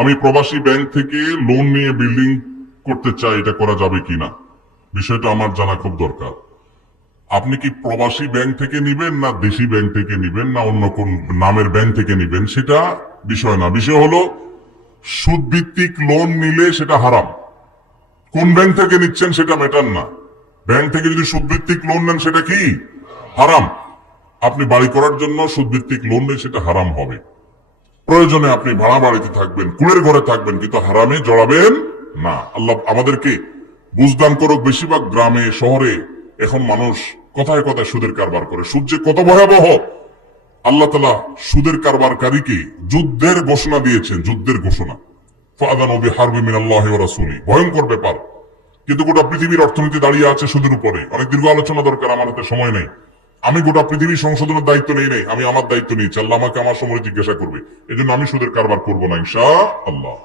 আমি প্রবাসী ব্যাংক থেকে লোন নিয়ে বিল্ডিং করতে চাই, এটা করা যাবে কিনা, বিষয়টা আমার জানা খুব দরকার। আপনি কি প্রবাসী ব্যাংক থেকে নিবেন, না দেশি ব্যাংক থেকে নিবেন, না অন্য কোন নামের ব্যাংক থেকে নিবেন, সেটা বিষয় না। বিষয় হলো সুদ ভিত্তিক লোন নিলে সেটা হারাম। কোন ব্যাংক থেকে নিচ্ছেন সেটা ম্যাটার না। ব্যাংক থেকে যদি সুদ ভিত্তিক লোন নেন সেটা কি হারাম। আপনি বাড়ি করার জন্য সুদ ভিত্তিক লোন নেন, সেটা হারাম হবে। প্রয়োজনে আপনি ভাড়া বাড়িতে থাকবেন, কুড়ের ঘরে থাকবেন, কিন্তু হারামে জড়াবেন না। আল্লাহ আমাদেরকে বুঝদান করুক। বেশিরভাগ গ্রামে শহরে এখন মানুষ কথায় কথায় সুদের কারবার করে। সুদ যে কত ভয়াবহ, আল্লাহ তাআলা সুদের কারবারকারীকে যুদ্ধের ঘোষণা দিয়েছেন, যুদ্ধের ঘোষণা। ফাআযানু বিহারবিন মিনাল্লাহি ওয়া রাসূলিহি, ভয়ঙ্কর ব্যাপার। কিন্তু গোটা পৃথিবীর অর্থনীতি দাঁড়িয়ে আছে সুদের উপরে। অনেক দীর্ঘ আলোচনা দরকার, আমার হাতে সময় নেই। আমি গোটা পৃথিবীর সংশোধনের দায়িত্ব নেই নাই, আমি আমার দায়িত্ব নিয়েছি। আল্লাহ আমাকে আমার সময় জিজ্ঞাসা করবে। এজন্য আমি সুদের কারবার করবো না ইনশাআল্লাহ।